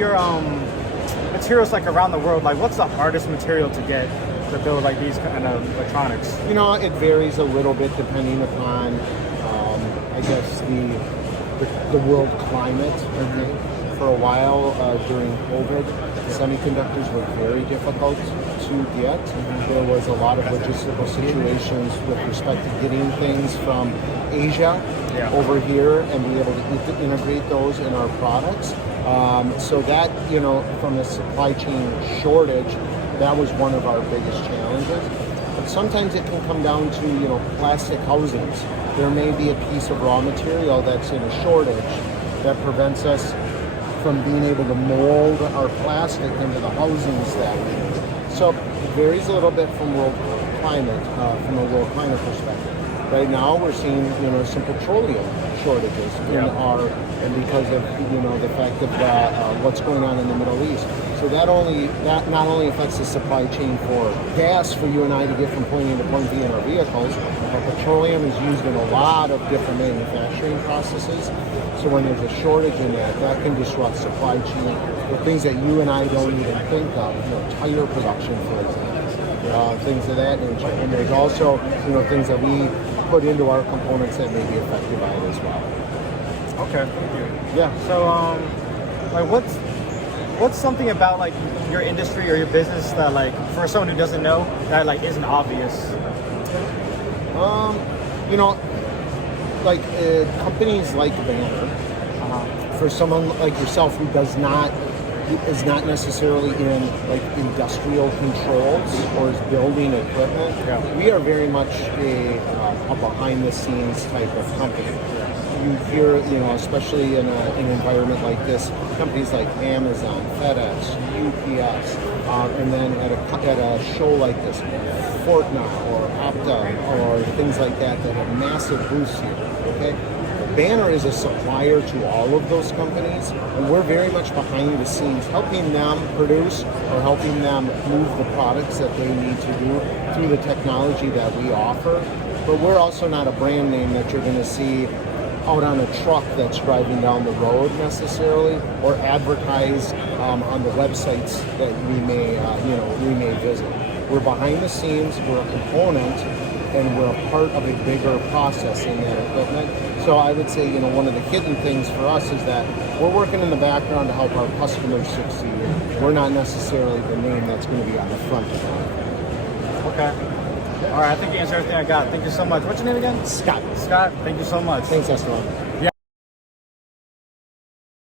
your materials like around the world? Like, what's the hardest material to get to build like these kind of electronics? You know, it varies a little bit depending upon, I guess, the world climate. For a while during COVID, semiconductors were very difficult to get. There was a lot of logistical situations with respect to getting things from Asia over here and be able to integrate those in our products. So that, you know, from a supply chain shortage, that was one of our biggest challenges. But sometimes it can come down to, you know, plastic housings. There may be a piece of raw material that's in a shortage that prevents us from being able to mold our plastic into the housings that we need. So it varies a little bit from world climate, from a world climate perspective. Right now we're seeing, you know, some petroleum shortages in our, and because of, you know, the fact of what's going on in the Middle East. So that not only affects the supply chain for gas for you and I to get from point A to point B in our vehicles, but petroleum is used in a lot of different manufacturing processes. So when there's a shortage in that can disrupt supply chain with things that you and I don't even think of, you know, tire production, for example, things of that nature. And there's also, you know, things that we put into our components that may be affected by it as well. Okay. Yeah. So, like, what's something about like your industry or your business that, like, for someone who doesn't know, that like isn't obvious? You know, like companies like Banner, for someone like yourself who is not necessarily in like industrial controls or is building equipment, we are very much a behind the scenes type of company. You hear, you know, especially in an environment like this, companies like Amazon, FedEx, UPS, and then at a show like this, Fortnite or Opta or things like that have massive booths here. Okay, Banner is a supplier to all of those companies, and we're very much behind the scenes, helping them produce or helping them move the products that they need to do through the technology that we offer. But we're also not a brand name that you're going to see out on a truck that's driving down the road necessarily, or advertised on the websites that we may visit. We're behind the scenes, we're a component, and we're a part of a bigger process in that equipment. So I would say, you know, one of the hidden things for us is that we're working in the background to help our customers succeed. We're not necessarily the name that's going to be on the front of it. Okay. All right, I think you answered everything I got. Thank you so much. What's your name again? Scott. Scott, thank you so much. Thanks, Esteban.